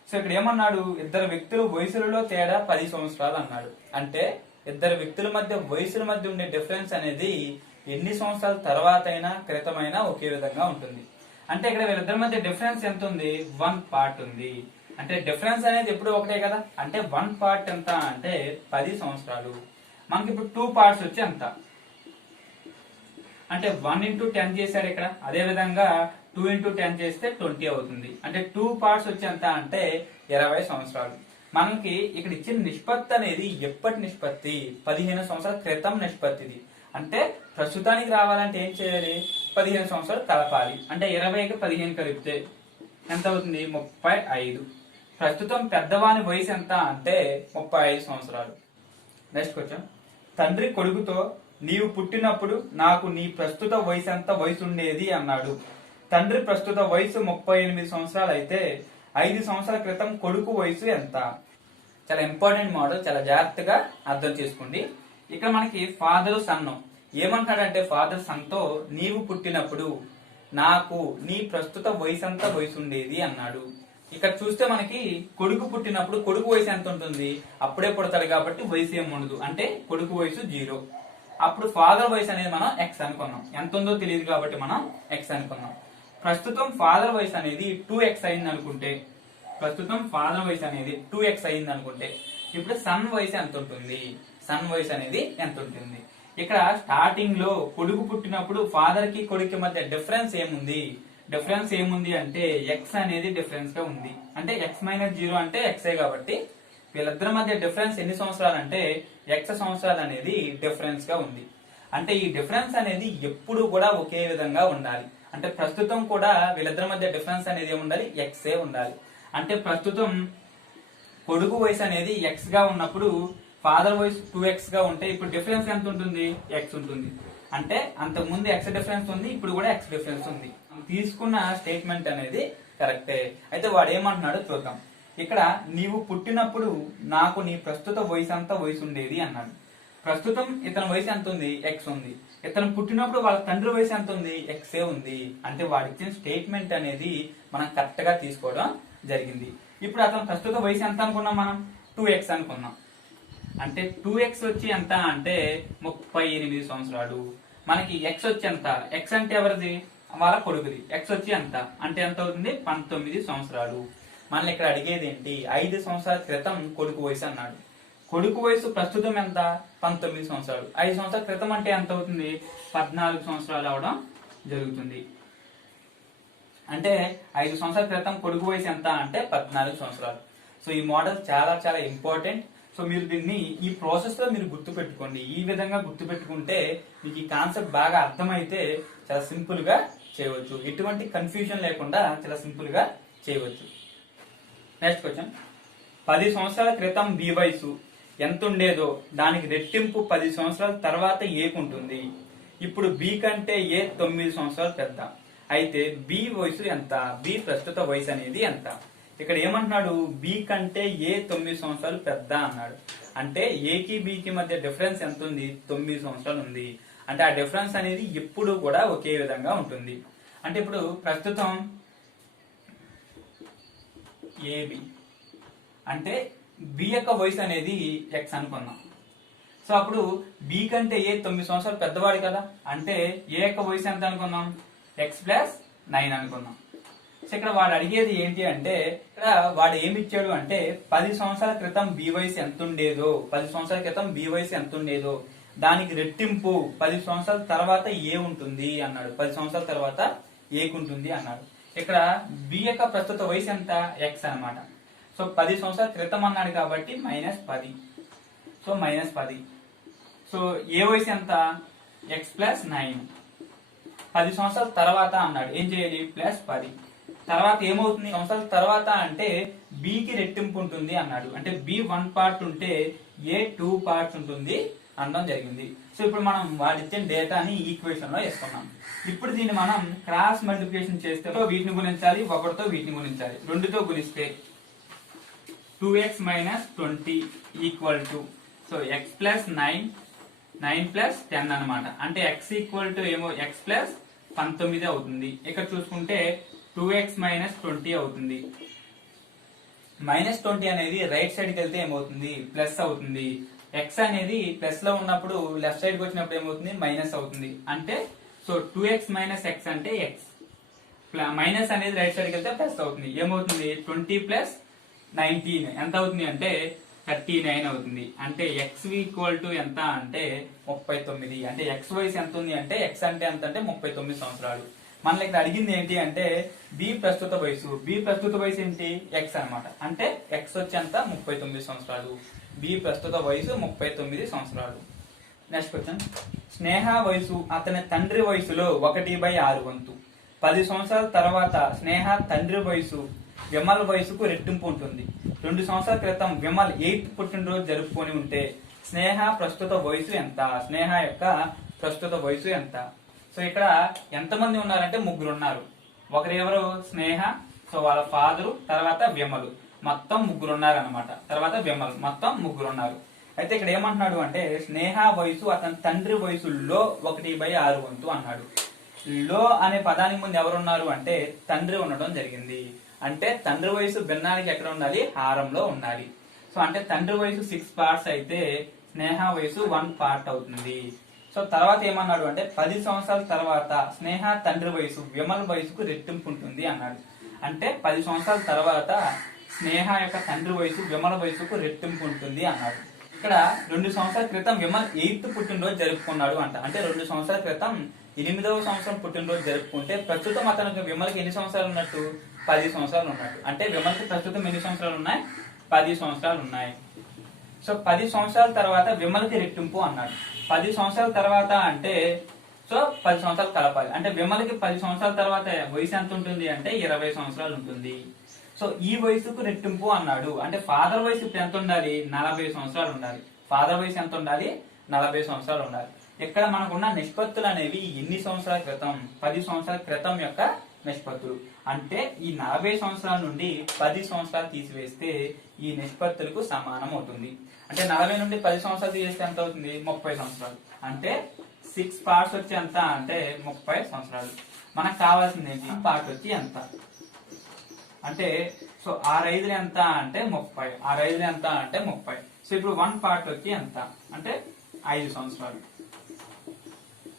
సో ఇక్కడ ఏమన్నాడు, ఇద్దరు వ్యక్తుల వయసులలో తేడా 10 సంవత్సరాలు అన్నాడు. అంటే ఇద్దరు వ్యక్తుల మధ్య వయసుల మధ్య ఉండే డిఫరెన్స్ అనేది ఎన్ని సంవత్సరాల తర్వాత అయినా క్రితమైనా ఒకే విధంగా ఉంటుంది. అంటే ఇక్కడ వీళ్ళిద్దరి మధ్య డిఫరెన్స్ ఎంత ఉంది, 1 పార్ట్ ఉంది. అంటే డిఫరెన్స్ అనేది ఎప్పుడు ఒకటే కదా, అంటే 1 పార్ట్ ఎంత అంటే 10 సంవత్సరాలు. మనకి ఇప్పుడు 2 పార్ట్స్ వచ్చి ఎంత అంటే 1 into 10 చేశాడు ఇక్కడ. అదే విధంగా 2 into 10 చేస్తే 20 అవుతుంది. అంటే 2 పార్ట్స్ వచ్చి ఎంత అంటే 20 సంవత్సరాలు. మనకి ఇక్కడ ఇచ్చిన నిష్పత్తి అనేది ఎప్పటి నిష్పత్తి, 15 సంవత్సరాల క్రితం నిష్పత్తిది. అంటే ప్రస్తుతానికి రావాలంటే ఏం చేయాలి, 15 సంవత్సరాలు కలపాలి. అంటే 20కి 15 కలిపితే ఎంత అవుతుంది, 35. ప్రస్తుతం పెద్దవాని వయసు ఎంత అంటే 35 సంవత్సరాలు. నెక్స్ట్ క్వశ్చన్, తండ్రి కొడుకుతో నీవు పుట్టినప్పుడు నాకు నీ ప్రస్తుత వయసు ఎంత వయసు ఉండేది అన్నాడు. తండ్రి ప్రస్తుత వయసు 38 సంవత్సరాలు అయితే 5 సంవత్సరాల క్రితం కొడుకు వయసు ఎంత? చాలా ఇంపార్టెంట్ మోడల్, చాలా జాగ్రత్తగా అర్థం చేసుకోండి. ఇక్కడ మనకి ఫాదర్ సన్ ఏమంటాడంటే, ఫాదర్ సన్ తో నీవు పుట్టినప్పుడు నాకు నీ ప్రస్తుత వయసు ఎంత వయసు ఉండేది అన్నాడు. ఇక్కడ చూస్తే మనకి కొడుకు పుట్టినప్పుడు కొడుకు వయసు ఎంత ఉంటుంది, అప్పుడే పుడతాడు కాబట్టి వయసు ఏమి ఉండదు, అంటే కొడుకు వయసు 0. అప్పుడు ఫాదర్ వయసు అనేది మనం ఎక్స్ అనుకున్నాం, ఎంత ఉందో తెలియదు కాబట్టి మనం ఎక్స్ అనుకున్నాం. ప్రస్తుతం ఫాదర్ వయసు అనేది 2x అయింది అనుకుంటే, ప్రస్తుతం ఫాదర్ వయసు అనేది 2x అయింది అనుకుంటే ఇప్పుడు సన్ వయసు ఎంత ఉంటుంది, సన్ వయసు అనేది ఎంత ఉంటుంది? ఇక్కడ స్టార్టింగ్ లో కొడుకు పుట్టినప్పుడు ఫాదర్ కి కొడుకు మధ్య డిఫరెన్స్ ఏముంది అంటే ఎక్స్ అనేది డిఫరెన్స్ గా ఉంది. అంటే x - 0 అంటే ఎక్సే కాబట్టి వీళ్ళిద్దరి మధ్య డిఫరెన్స్ ఎన్ని సంవత్సరాలు అంటే x సంవత్సరాలు అనేది డిఫరెన్స్ గా ఉంది. అంటే ఈ డిఫరెన్స్ అనేది ఎప్పుడు కూడా ఒకే విధంగా ఉండాలి. అంటే ప్రస్తుతం కూడా వీళ్ళిద్దరి మధ్య డిఫరెన్స్ అనేది ఏముండాలి, ఎక్సే ఉండాలి. అంటే ప్రస్తుతం కొడుకు వయసు అనేది ఎక్స్ గా ఉన్నప్పుడు ఫాదర్ వయసు 2x గా ఉంటే ఇప్పుడు డిఫరెన్స్ ఎంత ఉంటుంది, ఎక్స్ ఉంటుంది. అంటే అంతకు ముందు ఎక్స్ డిఫరెన్స్ ఉంది, ఇప్పుడు కూడా ఎక్స్ డిఫరెన్స్ ఉంది. తీసుకున్న స్టేట్మెంట్ అనేది కరెక్టే. అయితే వాడు ఏమంటున్నాడో చూద్దాం. ఇక్కడ నీవు పుట్టినప్పుడు నాకు నీ ప్రస్తుత వయసు అంతా వయసు ఉండేది అన్నాడు. ప్రస్తుతం ఇతని వయసు ఎంత ఉంది, ఎక్స్ ఉంది. ఇతను పుట్టినప్పుడు వాళ్ళ తండ్రి వయసు ఎంత ఉంది, ఎక్సే ఉంది. అంటే వాడు ఇచ్చిన స్టేట్మెంట్ అనేది మనం కరెక్ట్ గా తీసుకోవడం జరిగింది. ఇప్పుడు అతను ప్రస్తుత వయసు ఎంత అనుకున్నాం మనం, 2x అనుకున్నాం. అంటే 2x వచ్చి ఎంత అంటే 38 సంవత్సరాలు. మనకి x వచ్చి ఎంత, x అంటే ఎవరిది, వాళ్ళ కొడుకుది. x వచ్చి ఎంత అంటే ఎంత అవుతుంది, 19 సంవత్సరాలు. మనల్ని ఇక్కడ అడిగేది ఏంటి, 5 సంవత్సరాల క్రితం కొడుకు వయసు అన్నాడు. కొడుకు వయసు ప్రస్తుతం ఎంత, 19 సంవత్సరాలు. 5 సంవత్సరాల క్రితం అంటే ఎంత అవుతుంది, 14 సంవత్సరాలు అవడం జరుగుతుంది. అంటే 5 సంవత్సరాల క్రితం కొడుకు వయసు ఎంత అంటే 14 సంవత్సరాలు. సో ఈ మోడల్ చాలా చాలా ఇంపార్టెంట్. సో మీరు దీన్ని ఈ ప్రాసెస్ లో మీరు గుర్తుపెట్టుకోండి. ఈ విధంగా గుర్తుపెట్టుకుంటే మీకు ఈ కాన్సెప్ట్ బాగా అర్థమైతే చాలా సింపుల్ గా చేయవచ్చు. ఎటువంటి కన్ఫ్యూజన్ లేకుండా చాలా సింపుల్ గా చేయవచ్చు. నెక్స్ట్ క్వశ్చన్, 10 సంవత్సరాల క్రితం బి వయసు ఎంత ఉండేదో దానికి రెట్టింపు 10 సంవత్సరాల తర్వాత ఏకుంటుంది. ఇప్పుడు బి కంటే ఏ 9 సంవత్సరాలు పెద్ద. అయితే బి వయసు ఎంత, బి ప్రస్తుత వయసు అనేది ఎంత? ఇక్కడ ఏమంటున్నాడు, బి కంటే ఏ 9 సంవత్సరాలు పెద్ద అన్నాడు. అంటే ఏకి బికి మధ్య డిఫరెన్స్ ఎంత ఉంది, 9 సంవత్సరాలు ఉంది. అంటే ఆ డిఫరెన్స్ అనేది ఎప్పుడు కూడా ఒకే విధంగా ఉంటుంది. అంటే ఇప్పుడు ప్రస్తుతం ఏబి అంటే బి యొక్క వయసు అనేది ఎక్స్ అనుకున్నాం. సో అప్పుడు బి కంటే ఏ 9 సంవత్సరాలు పెద్దవాడు కదా, అంటే ఏ యొక్క వయసు ఎంత అనుకున్నాం, x+9 అనుకున్నాం. సో ఇక్కడ వాడు అడిగేది ఏంటి అంటే, ఇక్కడ వాడు ఏమి ఇచ్చాడు అంటే 10 సంవత్సరాల క్రితం బి వయసు ఎంత ఉండేదో, 10 సంవత్సరాల క్రితం బి వయసు ఎంత ఉండేదో దానికి రెట్టింపు 10 సంవత్సరాల తర్వాత ఏ ఉంటుంది అన్నాడు. 10 సంవత్సరాల తర్వాత ఏకుంటుంది అన్నాడు. ఇక్కడ బి యొక్క ప్రస్తుత వయసు ఎంత, ఎక్స్ అన్నమాట. సో 10 సంవత్సరాల క్రితం అన్నాడు కాబట్టి -10. సో -10. సో ఏ వయసు ఎంత, x+9. 10 సంవత్సరాల తర్వాత అన్నాడు, ఏం చేయాలి, +10. తర్వాత ఏమవుతుంది, సంవత్సరాల తర్వాత అంటే బికి రెట్టింపు ఉంటుంది అన్నాడు. అంటే బి 1 పార్ట్ ఉంటే ఏ 2 పార్ట్స్ ఉంటుంది అనడం జరిగింది. సో ఇప్పుడు మనం వాడిచ్చిన డేటాని ఈక్వేషన్ లో వేసుకున్నాం. ఇప్పుడు దీన్ని మనం క్రాస్ మల్టిప్లికేషన్ చేస్తే వీటిని గుణించాలి, ఒకటితో వీటిని గుణించాలి. 2తో గుణిస్తే 2x - 20 = so X plus 9 plus 10 అనమాట. అంటే ఎక్స్ ఈక్వల్ టు ఏమో ఎక్స్ ప్లస్ 19 అవుతుంది. ఇక్కడ చూసుకుంటే 2x మైనస్ 20 అవుతుంది. మైనస్ 20 అనేది రైట్ సైడ్ కి వెళ్తే ఏమవుతుంది, ప్లస్ అవుతుంది. ఎక్స్ అనేది ప్లస్ లో ఉన్నప్పుడు లెఫ్ట్ సైడ్ కి వచ్చినప్పుడు ఏమవుతుంది, మైనస్ అవుతుంది. అంటే సో 2x మైనస్ ఎక్స్ అంటే ఎక్స్, మైనస్ అనేది రైట్ సైడ్ కి వెళ్తే ప్లస్ అవుతుంది. ఏమవుతుంది, 20 ప్లస్ 19 ఎంత అవుతుంది అంటే 39 అవుతుంది. అంటే ఎక్స్ ఈక్వల్ టు ఎంత అంటే 39. అంటే ఎక్స్ వయసు ఎంత ఉంది అంటే ఎక్స్ అంటే ఎంత అంటే 39 సంవత్సరాలు. మనకి ఇక్కడ అడిగింది ఏంటి అంటే బి ప్రస్తుత వయసు. బి ప్రస్తుత వయసు ఏంటి, ఎక్స్ అన్నమాట. అంటే ఎక్స్ వచ్చి ఎంత 39 సంవత్సరాలు. బి ప్రస్తుత వయసు 39 సంవత్సరాలు. నెక్స్ట్ క్వశ్చన్, స్నేహ వయసు అతని తండ్రి వయసులో 1/6 వంతు. 10 సంవత్సరాల తర్వాత స్నేహ తండ్రి వయసు విమల్ వయసుకు రెట్టింపు ఉంటుంది. 2 సంవత్సరాల క్రితం విమల్ 8th పుట్టినరోజు జరుపుకొని ఉంటే స్నేహ ప్రస్తుత వయసు ఎంత. స్నేహ యొక్క ప్రస్తుత వయసు ఎంత. సో ఇక్కడ ఎంతమంది ఉన్నారంటే ముగ్గురు ఉన్నారు. ఒకరు ఎవరు, స్నేహ, సో వాళ్ళ ఫాదరు, తర్వాత విమలు, మొత్తం ముగ్గురు ఉన్నారు అనమాట. తర్వాత విమల్, మొత్తం ముగ్గురు ఉన్నారు. అయితే ఇక్కడ ఏమంటున్నాడు అంటే స్నేహ వయసు అతని తండ్రి వయసులో 1/6 వంతు అన్నాడు. లో అనే పదానికి ముందు ఎవరున్నారు అంటే తండ్రి ఉండడం జరిగింది. అంటే తండ్రి వయసు భిన్నానికి ఎక్కడ ఉండాలి, హారంలో ఉండాలి. సో అంటే తండ్రి వయసు 6 పార్ట్స్ అయితే స్నేహ వయసు 1 పార్ట్ అవుతుంది. సో తర్వాత ఏమన్నాడు అంటే 10 సంవత్సరాల తర్వాత స్నేహ తండ్రి వయసు విమల్ వయసుకు రెట్టింపు ఉంటుంది అన్నాడు. అంటే 10 సంవత్సరాల తర్వాత స్నేహ యొక్క తండ్రి వయసు విమల వయసుకు రెట్టింపు ఉంటుంది అన్నాడు. ఇక్కడ 2 సంవత్సరాల క్రితం విమల్ 8th పుట్టినరోజు జరుపుకున్నాడు అంట. అంటే 2 సంవత్సరాల క్రితం 8వ సంవత్సరం పుట్టినరోజు జరుపుకుంటే ప్రస్తుతం అతనికి విమల్కి ఎన్ని సంవత్సరాలు ఉన్నట్టు, 10 సంవత్సరాలు ఉన్నట్టు. అంటే విమల్కి ప్రస్తుతం ఎన్ని సంవత్సరాలు ఉన్నాయి, 10 సంవత్సరాలు ఉన్నాయి. సో 10 సంవత్సరాల తర్వాత విమల్కి రెట్టింపు అన్నాడు. 10 సంవత్సరాల తర్వాత అంటే సో 10 సంవత్సరాలు కలపాలి. అంటే విమల్కి 10 సంవత్సరాల తర్వాత వయసు ఎంత ఉంటుంది అంటే 20 సంవత్సరాలు ఉంటుంది. సో ఈ వయసుకు రెట్టింపు అన్నాడు. అంటే ఫాదర్ వయసు ఇప్పుడు ఎంత ఉండాలి, 40 సంవత్సరాలు ఉండాలి. ఫాదర్ వయసు ఎంత ఉండాలి, 40 సంవత్సరాలు ఉండాలి. ఇక్కడ మనకున్న నిష్పత్తులు అనేవి ఎన్ని సంవత్సరాల క్రితం, 10 సంవత్సరాల క్రితం యొక్క నిష్పత్తులు. అంటే ఈ 40 సంవత్సరాల నుండి 10 సంవత్సరాలు తీసివేస్తే ఈ నిష్పత్తులకు సమానం అవుతుంది. అంటే 40 నుండి 10 సంవత్సరాలు తీసేస్తే ఎంత అవుతుంది, 30 సంవత్సరాలు. అంటే 6 పార్ట్స్ వచ్చి ఎంత అంటే 30 సంవత్సరాలు. మనకు కావాల్సింది ఏంటి, పార్ట్ వచ్చి ఎంత అంటే సో 6/5 ఎంత అంటే 30, 6/5 ఎంత అంటే 30. సో ఇప్పుడు 1 పార్ట్ వచ్చి ఎంత అంటే 5 సంవత్సరాలు.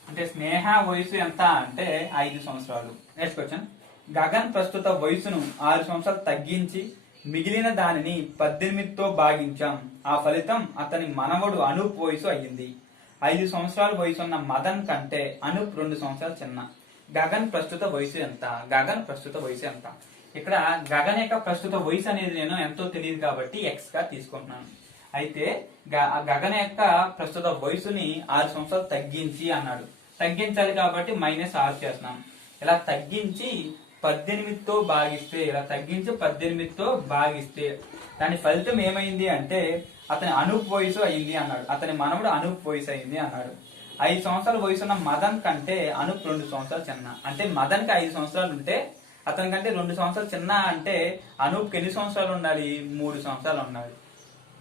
అంటే స్నేహ వయసు ఎంత అంటే 5 సంవత్సరాలు. నెక్స్ట్ క్వశ్చన్, గగన్ ప్రస్తుత వయసును 6 సంవత్సరాలు తగ్గించి మిగిలిన దానిని 18తో భాగించాం. ఆ ఫలితం అతని మనవడు అనూప్ వయసు అయ్యింది. 5 సంవత్సరాల వయసు ఉన్న మదన్ కంటే అనూప్ 2 సంవత్సరాలు చిన్న. గగన్ ప్రస్తుత వయసు ఎంత. గగన్ ప్రస్తుత వయసు ఎంత. ఇక్కడ గగన్ యొక్క ప్రస్తుత వయసు అనేది నేను ఎంతో తెలియదు కాబట్టి ఎక్స్ గా తీసుకుంటున్నాను. అయితే గగన్ యొక్క ప్రస్తుత వయసుని 6 సంవత్సరాలు తగ్గించి అన్నాడు. తగ్గించాలి కాబట్టి -6 చేస్తున్నాం. ఇలా తగ్గించి 18తో భాగిస్తే, ఇలా తగ్గించి 18తో భాగిస్తే దాని ఫలితం ఏమైంది అంటే అతని అనూప్ వయసు అయింది అన్నాడు. అతని మనవడు అనూప్ వయసు అయింది అన్నాడు. 5 సంవత్సరాల వయసు ఉన్న మదన్ కంటే అనూప్ 2 సంవత్సరాలు చిన్న. అంటే మదన్ కి 5 సంవత్సరాలు ఉంటే అతని కంటే 2 సంవత్సరాలు చిన్న. అంటే అనూప్ ఎన్ని సంవత్సరాలు ఉండాలి, 3 సంవత్సరాలు ఉండాలి.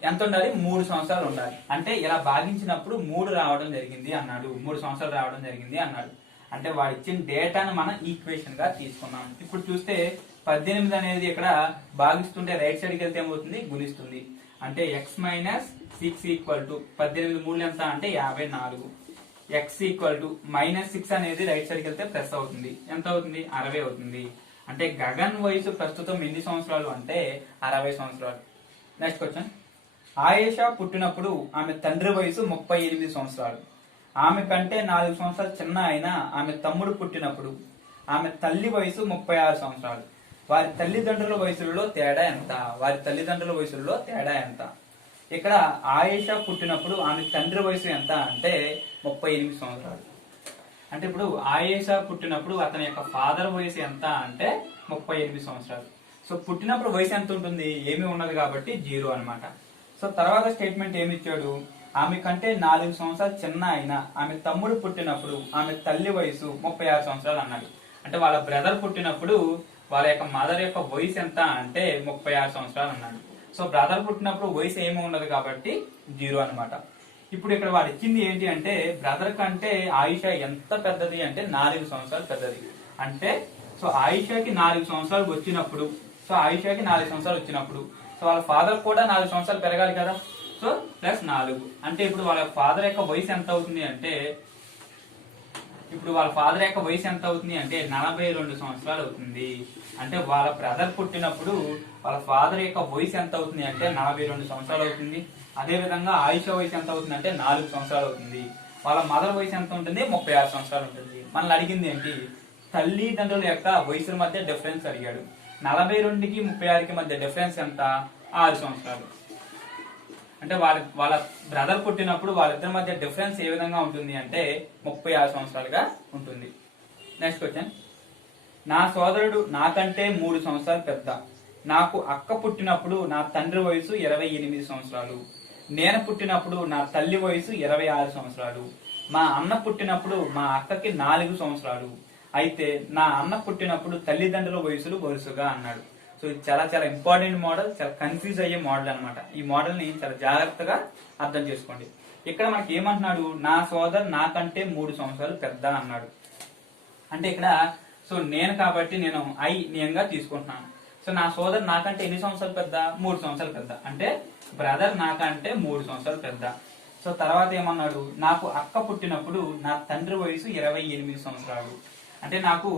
ఎంత ఉండాలి, 3 సంవత్సరాలు ఉండాలి. అంటే ఇలా భాగించినప్పుడు 3 రావడం జరిగింది అన్నాడు. 3 సంవత్సరాలు రావడం జరిగింది అన్నాడు. అంటే వాడు ఇచ్చిన డేటాను మనం ఈక్వేషన్ గా తీసుకున్నాం. ఇప్పుడు చూస్తే 18 అనేది ఇక్కడ భాగిస్తుంటే రైట్ సైడ్ కి వెళ్తే ఏమవుతుంది, గుణిస్తుంది. అంటే x మైనస్ 6 ఈక్వల్ టు 18 మూడు ఎంత అంటే 54. x ఈక్వల్ టు -6 అనేది రైట్ సైడ్ కి వెళ్తే ప్లస్ అవుతుంది. ఎంత అవుతుంది, 60 అవుతుంది. అంటే గగన్ వయసు ప్రస్తుతం ఎన్ని సంవత్సరాలు అంటే 60 సంవత్సరాలు. నెక్స్ట్ క్వశ్చన్, ఆయేషా పుట్టినప్పుడు ఆమె తండ్రి వయసు 38 సంవత్సరాలు. ఆమె కంటే 4 సంవత్సరాలు చిన్న అయిన ఆమె తమ్ముడు పుట్టినప్పుడు ఆమె తల్లి వయసు 36 సంవత్సరాలు. వారి తల్లిదండ్రుల వయసుల్లో తేడా ఎంత. వారి తల్లిదండ్రుల వయసుల్లో తేడా ఎంత. ఇక్కడ ఆయేషా పుట్టినప్పుడు ఆమె తండ్రి వయసు ఎంత అంటే 38 సంవత్సరాలు. అంటే ఇప్పుడు ఆయేషా పుట్టినప్పుడు అతని యొక్క ఫాదర్ వయసు ఎంత అంటే 38 సంవత్సరాలు. సో పుట్టినప్పుడు వయసు ఎంత ఉంటుంది, ఏమీ ఉండదు కాబట్టి 0 అన్నమాట. సో తర్వాత స్టేట్మెంట్ ఏమి ఇచ్చాడు, ఆమె కంటే 4 సంవత్సరాలు చిన్న అయిన ఆమె తమ్ముడు పుట్టినప్పుడు ఆమె తల్లి వయసు 36 సంవత్సరాలు అన్నాడు. అంటే వాళ్ళ బ్రదర్ పుట్టినప్పుడు వాళ్ళ యొక్క మదర్ యొక్క వయసు ఎంత అంటే 36 సంవత్సరాలు అన్నాడు. సో బ్రదర్ పుట్టినప్పుడు వయసు ఏమి ఉండదు కాబట్టి 0 అన్నమాట. ఇప్పుడు ఇక్కడ వాడు ఇచ్చింది ఏంటి అంటే బ్రదర్ కంటే ఆయిష ఎంత పెద్దది అంటే 4 సంవత్సరాలు పెద్దది. అంటే సో ఆయిషాకి 4 సంవత్సరాలు వచ్చినప్పుడు సో వాళ్ళ ఫాదర్ కూడా 4 సంవత్సరాలు పెరగాలి కదా. సో ప్లస్ 4 అంటే ఇప్పుడు వాళ్ళ ఫాదర్ యొక్క వయసు ఎంత అవుతుంది అంటే 42 సంవత్సరాలు అవుతుంది. అంటే వాళ్ళ బ్రదర్ పుట్టినప్పుడు వాళ్ళ ఫాదర్ యొక్క వయసు ఎంత అవుతుంది అంటే 42 సంవత్సరాలు అవుతుంది. అదే విధంగా ఆయిషా వయసు ఎంత అవుతుంది అంటే 4 సంవత్సరాలు అవుతుంది. వాళ్ళ మదర్ వయసు ఎంత ఉంటుంది 36 సంవత్సరాలు ఉంటుంది. మనల్ని అడిగింది ఏంటి తల్లిదండ్రుల యొక్క వయసుల మధ్య డిఫరెన్స్ అడిగాడు. 42కి 36కి మధ్య డిఫరెన్స్ ఎంత 6 సంవత్సరాలు. అంటే వాళ్ళ బ్రదర్ పుట్టినప్పుడు వాళ్ళిద్దరి మధ్య డిఫరెన్స్ ఏ విధంగా ఉంటుంది అంటే 36 సంవత్సరాలుగా ఉంటుంది. నెక్స్ట్ క్వశ్చన్, నా సోదరుడు నాకంటే 3 సంవత్సరాలు పెద్ద. నాకు అక్క పుట్టినప్పుడు నా తండ్రి వయసు 28 సంవత్సరాలు. నేను పుట్టినప్పుడు నా తల్లి వయసు 26 సంవత్సరాలు. మా అన్న పుట్టినప్పుడు మా అక్కకి 4 సంవత్సరాలు. అయితే నా అన్న పుట్టినప్పుడు తల్లిదండ్రుల వయసులు వరుసగా అన్నాడు. సో ఇది చాలా చాలా ఇంపార్టెంట్ మోడల్, చాలా కన్ఫ్యూజ్ అయ్యే మోడల్ అనమాట. ఈ మోడల్ ని చాలా జాగ్రత్తగా అర్థం చేసుకోండి. ఇక్కడ మనకి ఏమంటున్నాడు నా సోదరు నాకంటే 3 సంవత్సరాలు పెద్ద అన్నాడు. అంటే ఇక్కడ సో నేను కాబట్టి నేను నేనుగా తీసుకుంటున్నాను. సో నా సోదరు నాకంటే ఎన్ని సంవత్సరాలు పెద్ద 3 సంవత్సరాలు పెద్ద. అంటే బ్రదర్ నాకంటే 3 సంవత్సరాలు పెద్ద. సో తర్వాత ఏమన్నాడు నాకు అక్క పుట్టినప్పుడు నా తండ్రి వయసు 28 సంవత్సరాలు. అంటే నాకు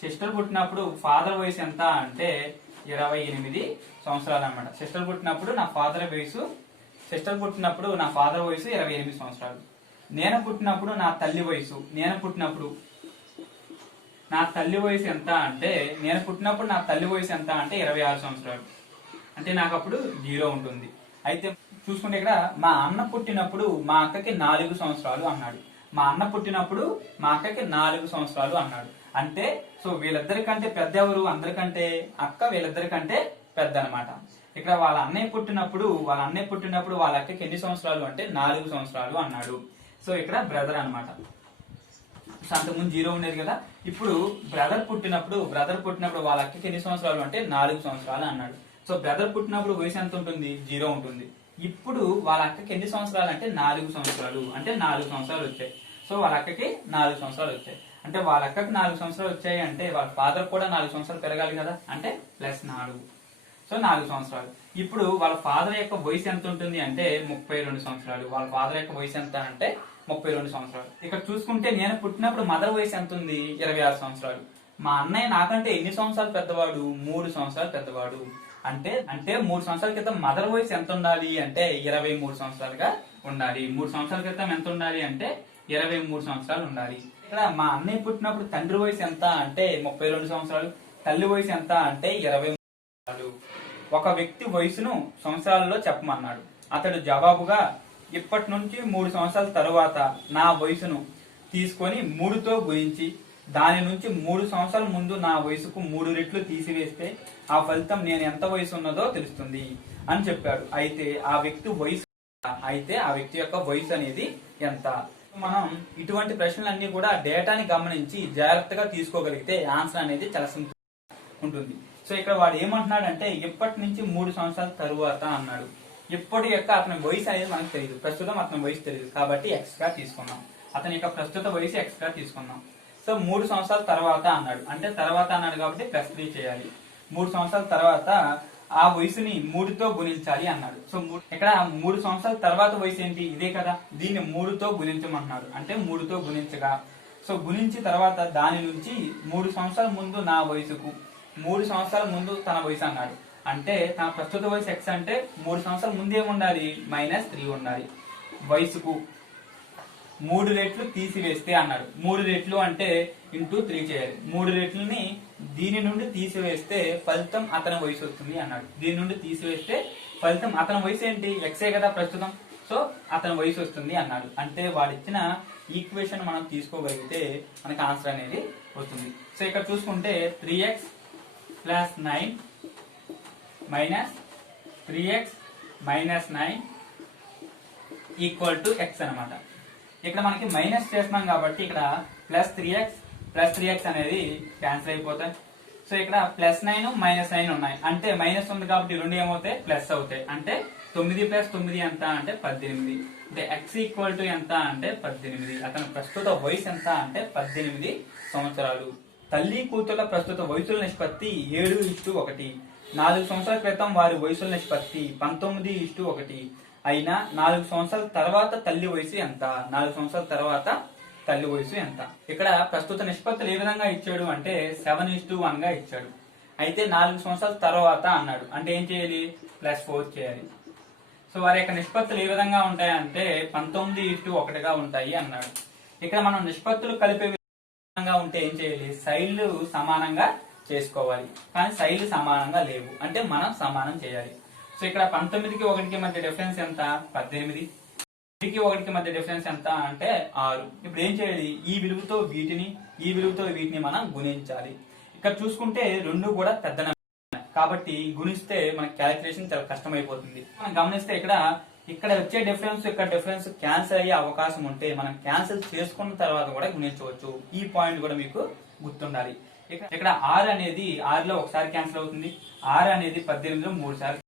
సిస్టర్ పుట్టినప్పుడు ఫాదర్ వయసు ఎంత అంటే 28 సంవత్సరాలు అనమాట. సిస్టర్ పుట్టినప్పుడు నా ఫాదర్ వయసు 28 సంవత్సరాలు. నేను పుట్టినప్పుడు నా తల్లి వయసు ఎంత అంటే 26 సంవత్సరాలు. అంటే నాకు అప్పుడు 0 ఉంటుంది. అయితే చూసుకుంటే ఇక్కడ మా అన్న పుట్టినప్పుడు మా అక్కకి 4 సంవత్సరాలు అన్నాడు. అంటే సో వీళ్ళిద్దరికంటే పెద్ద ఎవరు అందరికంటే అక్క వీళ్ళిద్దరికంటే పెద్ద అనమాట. ఇక్కడ వాళ్ళ అన్నయ్య పుట్టినప్పుడు వాళ్ళ అక్కకి ఎన్ని సంవత్సరాలు అంటే 4 సంవత్సరాలు అన్నాడు. సో ఇక్కడ బ్రదర్ అనమాట. సో అంతకుముందు 0 ఉండేది కదా. ఇప్పుడు బ్రదర్ పుట్టినప్పుడు వాళ్ళ అక్కకి ఎన్ని సంవత్సరాలు అంటే 4 సంవత్సరాలు అన్నాడు. సో బ్రదర్ పుట్టినప్పుడు వయసు ఎంత ఉంటుంది 0 ఉంటుంది. ఇప్పుడు వాళ్ళ అక్కకి ఎన్ని సంవత్సరాలు అంటే 4 సంవత్సరాలు. అంటే 4 సంవత్సరాలు వచ్చాయి. సో వాళ్ళ అక్కకి 4 సంవత్సరాలు వచ్చాయి. అంటే వాళ్ళ అక్కకి 4 సంవత్సరాలు వచ్చాయి అంటే వాళ్ళ ఫాదర్ కూడా 4 సంవత్సరాలు పెరగాలి కదా. అంటే ప్లస్ 4. సో 4 సంవత్సరాలు. ఇప్పుడు వాళ్ళ ఫాదర్ యొక్క వయసు ఎంత ఉంటుంది అంటే 32 సంవత్సరాలు. వాళ్ళ ఫాదర్ యొక్క వయసు ఎంత అంటే 32 సంవత్సరాలు. ఇక్కడ చూసుకుంటే నేను పుట్టినప్పుడు మదర్ వయసు ఎంత ఉంది 26 సంవత్సరాలు. మా అన్నయ్య నాకంటే ఎన్ని సంవత్సరాలు పెద్దవాడు 3 సంవత్సరాలు పెద్దవాడు. అంటే 3 సంవత్సరాల క్రితం మదర్ వయసు ఎంత ఉండాలి అంటే 23 సంవత్సరాలుగా ఉండాలి. 3 సంవత్సరాల క్రితం ఎంత ఉండాలి అంటే 23 సంవత్సరాలు ఉండాలి. ఇక్కడ మా అన్నయ్య పుట్టినప్పుడు తండ్రి వయసు ఎంత అంటే 32 సంవత్సరాలు. తల్లి వయసు ఎంత అంటే 23 సంవత్సరాలు. ఒక వ్యక్తి వయసును సంవత్సరాలలో చెప్పమన్నాడు. అతడు జవాబుగా ఇప్పటి నుంచి 3 సంవత్సరాల తరువాత నా వయసును తీసుకొని 3తో గుణించి దాని నుంచి 3 సంవత్సరాల ముందు నా వయసుకు 3 రెట్లు తీసివేస్తే ఆ ఫలితం నేను ఎంత వయసు ఉన్నదో తెలుస్తుంది అని చెప్పాడు. అయితే ఆ వ్యక్తి యొక్క వయసు అనేది ఎంత? మనం ఇటువంటి ప్రశ్నలన్నీ కూడా డేటాని గమనించి జాగ్రత్తగా తీసుకోగలిగితే ఆన్సర్ అనేది చాలా సింపుల్ ఉంటుంది. సో ఇక్కడ వాడు ఏమంటున్నాడంటే ఇప్పటి నుంచి 3 సంవత్సరాల తరువాత అన్నాడు. ఇప్పటి యొక్క అతని వయసు అనేది మనకు తెలియదు. ప్రస్తుతం అతని వయసు తెలియదు కాబట్టి ఎక్స్ గా తీసుకున్నాం. అతని యొక్క ప్రస్తుత వయసు ఎక్స్ గా తీసుకున్నాం. సో 3 సంవత్సరాల తర్వాత అన్నాడు. అంటే తర్వాత అన్నాడు కాబట్టి +3 చేయాలి. 3 సంవత్సరాల తర్వాత ఆ వయసుని 3తో గుణించాలి అన్నాడు. సో ఇక్కడ 3 సంవత్సరాల తర్వాత వయసు ఏంటి ఇదే కదా. దీన్ని 3తో గుణించమన్నాడు. అంటే 3తో గుణించగా సో గుణించి తర్వాత దాని నుంచి 3 సంవత్సరాల ముందు నా వయసుకు 3 సంవత్సరాల ముందు తన వయసు అన్నాడు. అంటే తన ప్రస్తుత వయసు ఎక్స్ అంటే 3 సంవత్సరాల ముందు ఏముండాలి -3 ఉండాలి. వయసుకు 3 రెట్లు తీసివేస్తే అన్నాడు. 3 రెట్లు అంటే ఇంటూ 3 చేయాలి. 3 రెట్లని దీని నుండి తీసివేస్తే ఫలితం అతని వయసు వస్తుంది అన్నాడు. దీని నుండి తీసివేస్తే ఫలితం అతని వయసు ఏంటి ఎక్సే కదా ప్రస్తుతం. సో అతని వయసు వస్తుంది అన్నాడు. అంటే వాడిచ్చిన ఈక్వేషన్ మనం తీసుకోగలిగితే మనకి ఆన్సర్ అనేది వస్తుంది. సో ఇక్కడ చూసుకుంటే 3x + 9 - 3x - 9 = x అనమాట. ఇక్కడ మనకి మైనస్ చేస్తున్నాం కాబట్టి ఇక్కడ +3x అనేది క్యాన్సిల్ అయిపోతాయి. సో ఇక్కడ +9 -9 ఉన్నాయి, అంటే మైనస్ ఉంది కాబట్టి రెండు ఏమవుతాయి ప్లస్ అవుతాయి. అంటే 9 + 9 ఎంత అంటే 18. అంటే x ఈక్వల్ టు ఎంత అంటే 18. అతని ప్రస్తుత వయసు ఎంత అంటే 18 సంవత్సరాలు. తల్లి కూతుర్ల ప్రస్తుత వయసుల నిష్పత్తి 7:1. 4 సంవత్సరాల క్రితం వారి వయసుల నిష్పత్తి 19:1 అయినా 4 సంవత్సరాల తర్వాత తల్లి వయసు ఎంత? 4 సంవత్సరాల తర్వాత తల్లి వయసు ఎంత? ఇక్కడ ప్రస్తుత నిష్పత్తులు ఏ విధంగా ఇచ్చాడు అంటే 7:1 గా ఇచ్చాడు. అయితే 4 సంవత్సరాల తర్వాత అన్నాడు, అంటే ఏం చేయాలి? +4 చేయాలి. సో వారి యొక్క నిష్పత్తులు ఏ విధంగా ఉంటాయంటే 19:1 గా ఉంటాయి అన్నాడు. ఇక్కడ మనం నిష్పత్తులు కలిపే విధంగా ఉంటే ఏం చేయాలి? సైడ్లు సమానంగా చేసుకోవాలి, కానీ సైడ్లు సమానంగా లేవు, అంటే మనం సమానం చేయాలి. సో ఇక్కడ 19కి 1కి మధ్య డిఫరెన్స్ ఎంత? 18. 1కి 1కి మధ్య డిఫరెన్స్ ఎంత అంటే 6. ఇప్పుడు ఏం చేయాలి? ఈ విలువతో వీటిని, ఈ విలువతో వీటిని మనం గుణించాలి. ఇక్కడ చూసుకుంటే రెండు కూడా పెద్ద నెంబర్ కాబట్టి గుణిస్తే మనకి క్యాలిక్యులేషన్ చాలా కష్టమైపోతుంది. మనం గమనిస్తే ఇక్కడ వచ్చే డిఫరెన్స్ ఇక్కడ డిఫరెన్స్ క్యాన్సిల్ అయ్యే అవకాశం ఉంటే మనం క్యాన్సిల్ చేసుకున్న తర్వాత కూడా గుణించవచ్చు. ఈ పాయింట్ కూడా మీకు గుర్తుండాలి. ఇక్కడ 6 అనేది 6లో ఒకసారి క్యాన్సిల్ అవుతుంది, 6 అనేది 18లో 3 సార్లు.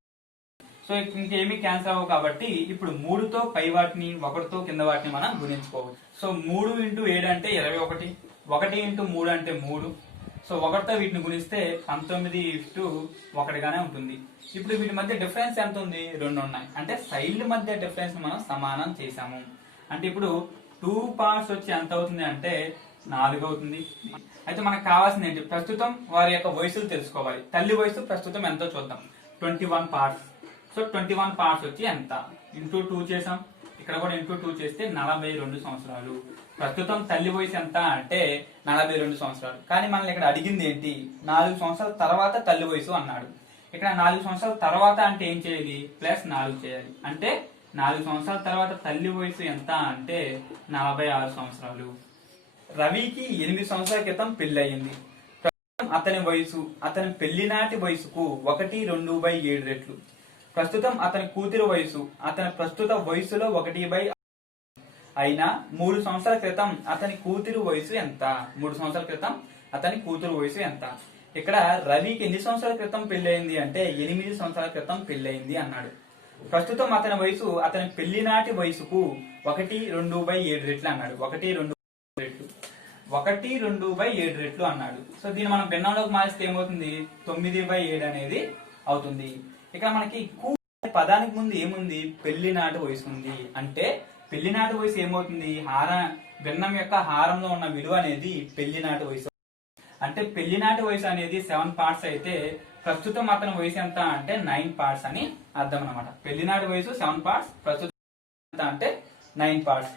సో ఇంకేమీ క్యాన్సిల్ అవ్వవు కాబట్టి ఇప్పుడు 3తో పై వాటిని 1తో కింద వాటిని మనం గుణించుకోవచ్చు. సో 3 × 7 అంటే 21, 1 × 3 అంటే 3. సో 1తో వీటిని గుణిస్తే 19:1 గానే ఉంటుంది. ఇప్పుడు వీటి మధ్య డిఫరెన్స్ ఎంత ఉంది? 2 ఉన్నాయి, అంటే సైడ్ల మధ్య డిఫరెన్స్ మనం సమానం చేసాము. అంటే ఇప్పుడు 2 పార్ట్స్ వచ్చి ఎంత అవుతుంది అంటే 4 అవుతుంది. అయితే మనకు కావాల్సింది ఏంటి? ప్రస్తుతం వారి యొక్క వయసులు తెలుసుకోవాలి. తల్లి వయసు ప్రస్తుతం ఎంతో చూద్దాం. 21 పార్ట్స్. సో 21 పార్ట్స్ వచ్చి ఎంత? ఇంటూ 2 చేసాం, ఇక్కడ కూడా ఇంటూ 2 చేస్తే 42 సంవత్సరాలు. ప్రస్తుతం తల్లి వయసు ఎంత అంటే 42 సంవత్సరాలు. కానీ మనల్ని ఇక్కడ అడిగింది ఏంటి? 4 సంవత్సరాల తర్వాత తల్లి వయసు అన్నాడు. ఇక్కడ 4 సంవత్సరాల తర్వాత అంటే ఏం చేయాలి? +4 చేయాలి. అంటే 4 సంవత్సరాల తర్వాత తల్లి వయసు ఎంత అంటే 46 సంవత్సరాలు. రవికి 8 సంవత్సరాల క్రితం పెళ్లి అయింది. అతని వయసు అతని పెళ్లినాటి వయసుకు 1/2/7 రెట్లు. ప్రస్తుతం అతని కూతురు వయసు అతని ప్రస్తుత వయసులో 1/6 అయినా 3 సంవత్సరాల క్రితం అతని కూతురు వయసు ఎంత? 3 సంవత్సరాల క్రితం అతని కూతురు వయసు ఎంత? ఇక్కడ రవికి ఎన్ని సంవత్సరాల క్రితం పెళ్లయింది అంటే 8 సంవత్సరాల క్రితం పెళ్లయింది అన్నాడు. ప్రస్తుతం అతని వయసు అతని పెళ్లినాటి వయసుకు 1/2/7 రెట్లు అన్నాడు. 1/2/7 రెట్లు 1/2/7 రెట్లు అన్నాడు. సో దీన్ని మనం భిన్నంలోకి మారిస్తే ఏమవుతుంది? 9/7 అనేది అవుతుంది. ఇక్కడ మనకి పదానికి ముందు ఏముంది? పెళ్లినాటి వయసు ఉంది. అంటే పెళ్లినాటి వయసు ఏమవుతుంది? భిన్నం యొక్క హారంలో ఉన్న విలువ అనేది పెళ్లినాటి వయసు. అంటే పెళ్లినాటి వయసు అనేది 7 పార్ట్స్ అయితే ప్రస్తుతం అతని వయసు ఎంత అంటే 9 పార్ట్స్ అని అర్థం అనమాట. పెళ్లినాటి వయసు 7 పార్ట్స్, ప్రస్తుతం ఎంత అంటే 9 పార్ట్స్.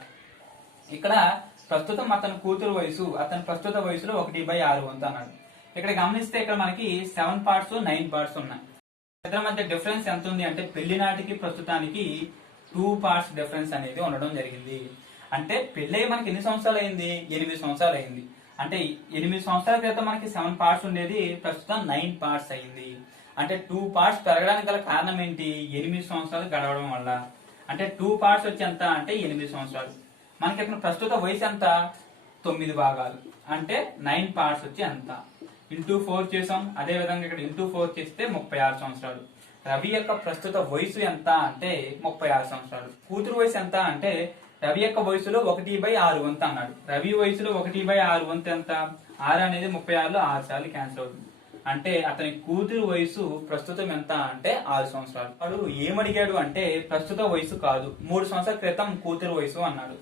ఇక్కడ ప్రస్తుతం అతని కూతురు వయసు అతని ప్రస్తుత వయసులో 1/6 వంతు అన్నాడు. ఇక్కడ గమనిస్తే ఇక్కడ మనకి 7 పార్ట్స్ 9 పార్ట్స్ ఉన్నాయి. ఇద్దరి మధ్య డిఫరెన్స్ ఎంత ఉంది అంటే పెళ్లినాటికి ప్రస్తుతానికి 2 పార్ట్స్ డిఫరెన్స్ అనేది ఉండడం జరిగింది. అంటే పెళ్ళై మనకి ఎన్ని సంవత్సరాలు అయింది? 8 సంవత్సరాలు అయింది. అంటే 8 సంవత్సరాల క్రితం మనకి 7 పార్ట్స్ ఉండేది, ప్రస్తుతం 9 పార్ట్స్ అయింది. అంటే 2 పార్ట్స్ పెరగడానికి గల కారణం ఏంటి? 8 సంవత్సరాలు గడవడం వల్ల. అంటే 2 పార్ట్స్ వచ్చి ఎంత అంటే 8 సంవత్సరాలు. మనకి ఇక్కడ ప్రస్తుత వయసు ఎంత? 9 భాగాలు. అంటే 9 పార్ట్స్ వచ్చి ఎంత? ఇంటూ 4 చేసాం. అదే విధంగా ఇక్కడ ఇంటూ 4 చేస్తే 36 సంవత్సరాలు. రవి యొక్క ప్రస్తుత వయసు ఎంత అంటే 36 సంవత్సరాలు. కూతురు వయసు ఎంత అంటే రవి యొక్క వయసులో 1/6 వంతు అన్నాడు. రవి వయసులో 1/6 వంతు ఎంత? 6 అనేది 36లో 6 సార్లు క్యాన్సిల్ అవుతుంది. అంటే అతని కూతురు వయసు ప్రస్తుతం ఎంత అంటే 6 సంవత్సరాలు. వాడు ఏమడిగాడు అంటే ప్రస్తుత వయసు కాదు, 3 సంవత్సరాల క్రితం కూతురు వయసు అన్నాడు.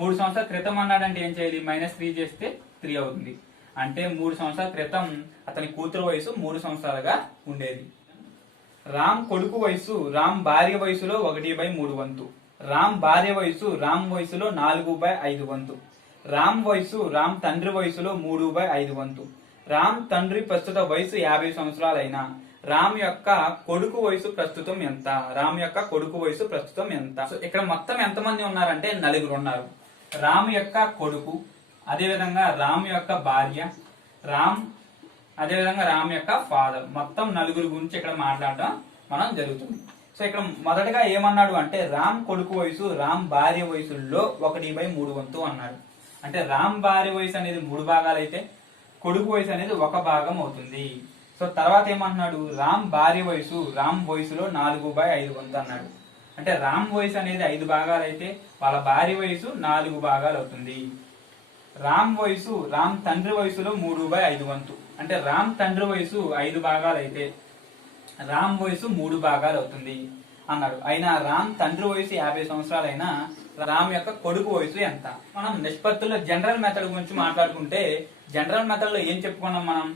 3 సంవత్సరాల క్రితం అన్నాడంటే ఏం చేయాలి? -3 చేస్తే 3 అవుతుంది. అంటే 3 సంవత్సరాల క్రితం అతని కూతురు వయసు 3 సంవత్సరాలుగా ఉండేది. రామ్ కొడుకు వయసు రామ్ భార్య వయసులో 1/3 వంతు. రామ్ భార్య వయసు రామ్ వయసులో 4/5 వంతు. రామ్ వయసు రామ్ తండ్రి వయసులో 3/5 వంతు. రామ్ తండ్రి ప్రస్తుత వయసు 50 సంవత్సరాలైనా రామ్ యొక్క కొడుకు వయసు ప్రస్తుతం ఎంత? రామ్ యొక్క కొడుకు వయసు ప్రస్తుతం ఎంత? ఇక్కడ మొత్తం ఎంతమంది ఉన్నారంటే 4 ఉన్నారు. రామ్ యొక్క కొడుకు, అదేవిధంగా రామ్ యొక్క భార్య, అదేవిధంగా రామ్ యొక్క ఫాదర్, మొత్తం 4 గురించి ఇక్కడ మాట్లాడడం మనం జరుగుతుంది. సో ఇక్కడ మొదటగా ఏమన్నాడు అంటే రామ్ కొడుకు వయసు రామ్ భార్య వయసుల్లో 1/3 వంతు అన్నాడు. అంటే రామ్ భార్య వయసు అనేది 3 భాగాలు అయితే కొడుకు వయసు అనేది 1 భాగం అవుతుంది. సో తర్వాత ఏమంటున్నాడు, రామ్ భార్య వయసు రామ్ వయసులో 4/5 వంతు అన్నాడు. అంటే రామ్ వయసు అనేది 5 భాగాలు అయితే వాళ్ళ భార్య వయసు 4 భాగాలు అవుతుంది. రామ్ వయసు రామ్ తండ్రి వయసులో 3/5 వంతు. అంటే రామ్ తండ్రి వయసు 5 భాగాలు అయితే రామ్ వయసు 3 భాగాలు అవుతుంది అన్నాడు. అయినా రామ్ తండ్రి వయసు 50 సంవత్సరాలైనా రామ్ యొక్క కొడుకు వయసు ఎంత? మనం నిష్పత్తుల్లో జనరల్ మెథడ్ గురించి మాట్లాడుకుంటే జనరల్ మెథడ్ లో ఏం చెప్పుకున్నాం మనం,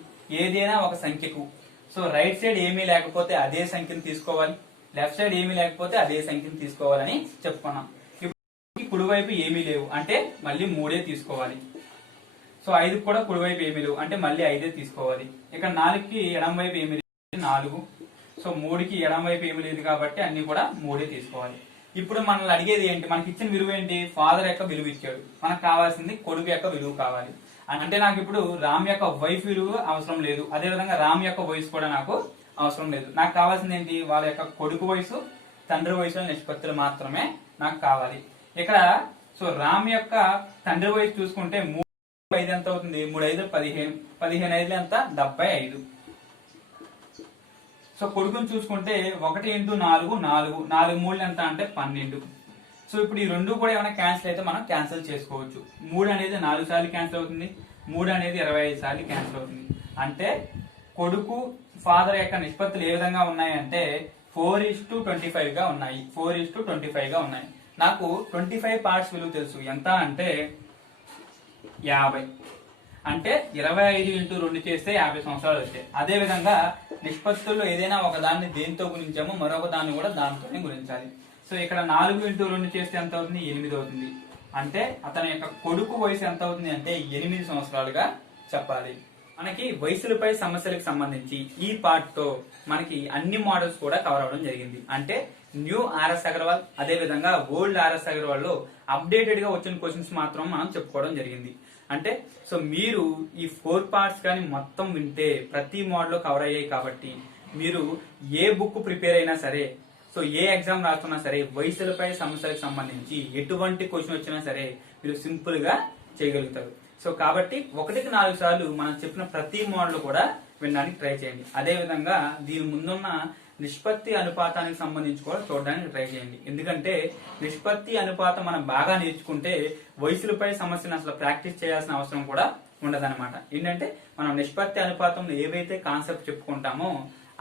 ఏదైనా ఒక సంఖ్యకు సో రైట్ సైడ్ ఏమీ లేకపోతే అదే సంఖ్యను తీసుకోవాలి, లెఫ్ట్ సైడ్ ఏమీ లేకపోతే అదే సంఖ్యను తీసుకోవాలని చెప్పుకున్నాం. ఇప్పుడు కుడివైపు ఏమీ లేవు అంటే మళ్ళీ 3 తీసుకోవాలి. సో 5 కూడా కుడివైపు ఏమీ లేవు అంటే మళ్ళీ 5 తీసుకోవాలి. ఇక్కడ 4కి ఎడమ వైపు ఏమీ లేదు 4. సో 3కి ఎడమ వైపు ఏమీ లేదు కాబట్టి అన్ని కూడా 3 తీసుకోవాలి. ఇప్పుడు మనల్ని అడిగేది ఏంటి, మనకి ఇచ్చిన విలువ ఏంటి, ఫాదర్ యొక్క విలువ ఇచ్చాడు, మనకు కావాల్సింది కొడుకు యొక్క విలువ కావాలి. అంటే నాకు ఇప్పుడు రామ్ యొక్క వైఫ్ విలువ అవసరం లేదు, అదే విధంగా రామ్ యొక్క వయసు కూడా నాకు అవసరం లేదు. నాకు కావాల్సింది ఏంటి, వాళ్ళ యొక్క కొడుకు వయసు తండ్రి వయసు నిష్పత్తులు మాత్రమే నాకు కావాలి. ఇక్కడ సో రామ్ యొక్క తండ్రి వయసు చూసుకుంటే 3/5 ఎంత అవుతుంది, 3/5 15, 15/5 ఎంత 75. సో కొడుకుని చూసుకుంటే 1 × 4 4, 4 3 ఎంత అంటే 12. సో ఇప్పుడు ఈ రెండు కూడా ఏమైనా క్యాన్సిల్ అయితే మనం క్యాన్సిల్ చేసుకోవచ్చు. 3 అనేది 4 సార్లు క్యాన్సిల్ అవుతుంది, 3 అనేది 25 సార్లు క్యాన్సిల్ అవుతుంది. అంటే కొడుకు ఫాదర్ యొక్క నిష్పత్తులు ఏ విధంగా ఉన్నాయంటే 4:25 గా ఉన్నాయి, 4:25 గా ఉన్నాయి. నాకు 25 పార్ట్స్ విలువ తెలుసు, ఎంత అంటే 50. అంటే 25 × 2 చేస్తే 50 సంవత్సరాలు వచ్చాయి. అదే విధంగా నిష్పత్తుల్లో ఏదైనా ఒక దాన్ని దేంతో గుణించామో మరొక దాన్ని కూడా దాంతోనే గుణించాలి. సో ఇక్కడ 4 × 2 చేస్తే ఎంత అవుతుంది, 8 అవుతుంది. అంటే అతని యొక్క కొడుకు వయసు ఎంత అవుతుంది అంటే 8 సంవత్సరాలుగా చెప్పాలి. మనకి వయసులపై సమస్యలకు సంబంధించి ఈ పార్ట్ తో మనకి అన్ని మోడల్స్ కూడా కవర్ అవడం జరిగింది. అంటే న్యూ ఆర్ఎస్ అగర్వాల్ అదే విధంగా ఓల్డ్ ఆర్ఎస్ అగర్వాల్ లో అప్డేటెడ్ గా వచ్చిన క్వశ్చన్స్ మాత్రం మనం చెప్పుకోవడం జరిగింది. అంటే సో మీరు ఈ 4 పార్ట్స్ కానీ మొత్తం వింటే ప్రతి మోడల్ కవర్ అయ్యాయి కాబట్టి మీరు ఏ బుక్ ప్రిపేర్ అయినా సరే, సో ఏ ఎగ్జామ్ రాస్తున్నా సరే వయసులపై సమస్యలకు సంబంధించి ఎటువంటి క్వశ్చన్ వచ్చినా సరే మీరు సింపుల్ గా చేయగలుగుతారు. సో కాబట్టి 1కి 4 సార్లు మనం చెప్పిన ప్రతి మోడల్ కూడా వినడానికి ట్రై చేయండి. అదే విధంగా దీని ముందున్న నిష్పత్తి అనుపాతానికి సంబంధించి కూడా చూడడానికి ట్రై చేయండి. ఎందుకంటే నిష్పత్తి అనుపాతం మనం బాగా నేర్చుకుంటే వయసులపై సమస్యను అసలు ప్రాక్టీస్ చేయాల్సిన అవసరం కూడా ఉండదన్నమాట. ఏంటంటే మనం నిష్పత్తి అనుపాతంలో ఏవైతే కాన్సెప్ట్ చెప్పుకుంటామో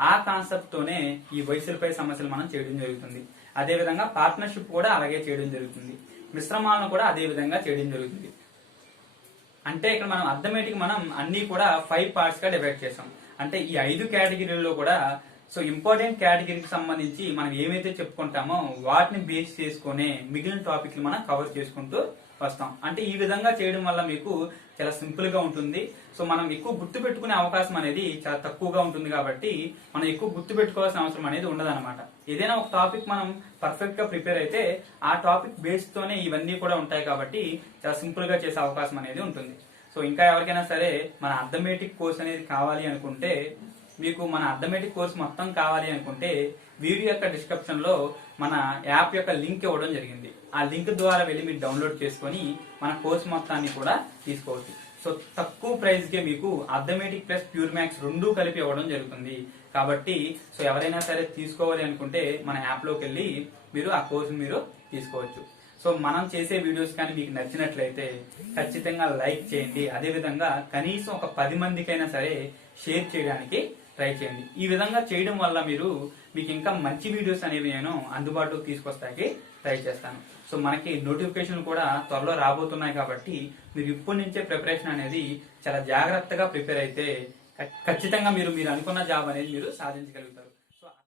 ఆ కాన్సెప్ట్ తోనే ఈ వయసులపై సమస్యలు మనం చేయడం జరుగుతుంది. అదే విధంగా పార్ట్నర్షిప్ కూడా అలాగే చేయడం జరుగుతుంది, మిశ్రమాలను కూడా అదే విధంగా చేయడం జరుగుతుంది. అంటే ఇక్కడ మనం అర్థమెటిక్ మనం అన్ని కూడా 5 పార్ట్స్ గా డివైడ్ చేసాం. అంటే ఈ 5 కేటగిరీల్లో కూడా సో ఇంపార్టెంట్ కేటగిరీకి సంబంధించి మనం ఏమైతే చెప్పుకుంటామో వాటిని బేస్ చేసుకునే మిగిలిన టాపిక్లు మనం కవర్ చేసుకుంటూ వస్తాం. అంటే ఈ విధంగా చేయడం వల్ల మీకు చాలా సింపుల్ గా ఉంటుంది. సో మనం ఎక్కువ గుర్తు పెట్టుకునే అవకాశం అనేది చాలా తక్కువగా ఉంటుంది కాబట్టి మనం ఎక్కువ గుర్తు పెట్టుకోవాల్సిన అవసరం అనేది ఉండదన్నమాట. ఏదైనా ఒక టాపిక్ మనం పర్ఫెక్ట్ గా ప్రిపేర్ అయితే ఆ టాపిక్ బేస్ తోనే ఇవన్నీ కూడా ఉంటాయి కాబట్టి చాలా సింపుల్ గా చేసే అవకాశం అనేది ఉంటుంది. సో ఇంకా ఎవరికైనా సరే మన అర్థమెటిక్ కోర్స్ అనేది కావాలి అనుకుంటే, మీకు మన అర్థమెటిక్ కోర్స్ మొత్తం కావాలి అనుకుంటే వీడియో యొక్క డిస్క్రిప్షన్ లో మన యాప్ యొక్క లింక్ ఇవ్వడం జరిగింది. ఆ లింక్ ద్వారా వెళ్ళి మీరు డౌన్లోడ్ చేసుకొని మన కోర్స్ మొత్తాన్ని కూడా తీసుకోవచ్చు. సో తక్కువ ప్రైస్ కే మీకు అర్థమెటిక్ ప్లస్ ప్యూర్ మ్యాథ్స్ రెండూ కలిపి ఇవ్వడం జరుగుతుంది. కాబట్టి సో ఎవరైనా సరే తీసుకోవాలి అనుకుంటే మన యాప్ లోకి వెళ్ళి మీరు ఆ కోర్స్ మీరు తీసుకోవచ్చు. సో మనం చేసే వీడియోస్ కానీ మీకు నచ్చినట్లయితే ఖచ్చితంగా లైక్ చేయండి. అదే విధంగా కనీసం ఒక 10 మందికైనా సరే షేర్ చేయడానికి ట్రై చేయండి. ఈ విధంగా చేయడం వల్ల మీకు ఇంకా మంచి వీడియోస్ అనేవి నేను అందుబాటులోకి తీసుకొస్తాకి ట్రై చేస్తాను. సో మనకి నోటిఫికేషన్ కూడా త్వరలో రాబోతున్నాయి కాబట్టి మీరు ఇప్పటి నుంచే ప్రిపరేషన్ అనేది చాలా జాగ్రత్తగా ప్రిపేర్ అయితే ఖచ్చితంగా మీరు అనుకున్న జాబ్ అనేది మీరు సాధించగలుగుతారు.